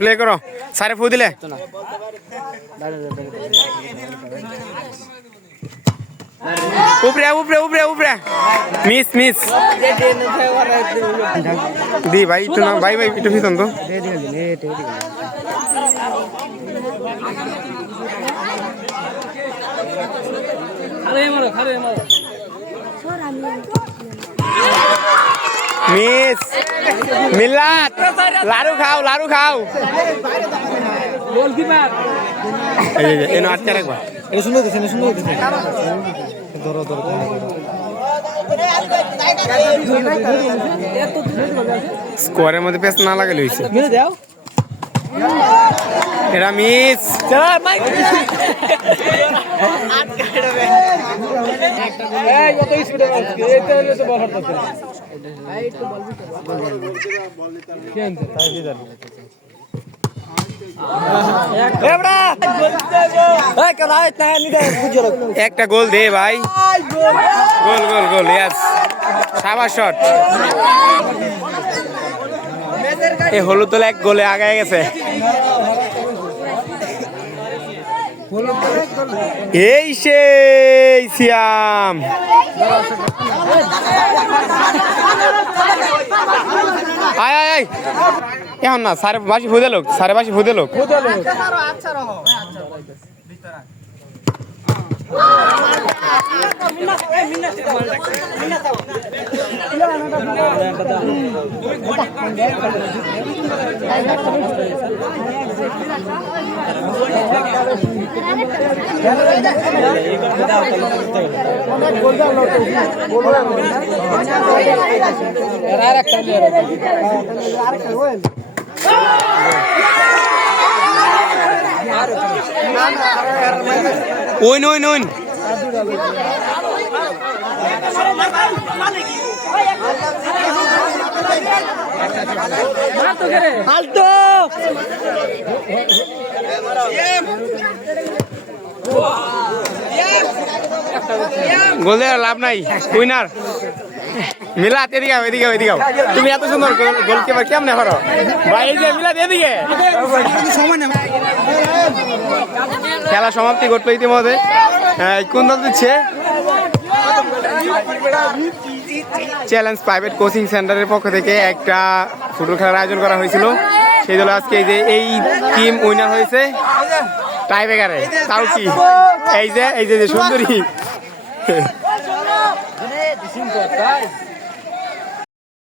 play করো সারে ফু দিলে উপরে উপরে উপরে উপরে মিস মিস দি ভাই একটু না ভাই ভাই একটু ভিতন তো মিস মিল্লাত লাড়ু খাও লাড়ু খাও গোলকিপার এই যে এনো আটকে রাখবা এটা শুনে দিছেন ধরো ধরো স্কোয়ারের মধ্যে পেস না লাগালে হইছে এটা মিস একটা গোল দে ভাই গোল গোল গোল ইয়াস সাবাস শট এই হলুদ তোলা এক গোলে আগায় গেছে এই সেই সিয়াম আয় আয় আয় এখন না সারে বাসি ফুদে লোক সারে বাসি ফুদে লোক ওইন ওইন ওইন গোল দেওয়ার লাভ নাই উইনার মিলাত এদিকে এদিকে এদিকে তুমি এত সুন্দর গোলকিপার কেমনে পারো ভাই এই যে মিলাত এদিকে খেলা সমাপ্তি ঘটলো ইতিমধ্যে কোন দল দিচ্ছে চ্যালেঞ্জ প্রাইভেট কোচিং সেন্টারের পক্ষ থেকে একটা ফুটবল খেলার আয়োজন করা হয়েছিল সেই দলে আজকে এই যে এই টিম উইনার হয়েছে টাই ব্রেকারে তাও কি এই যে সুন্দরী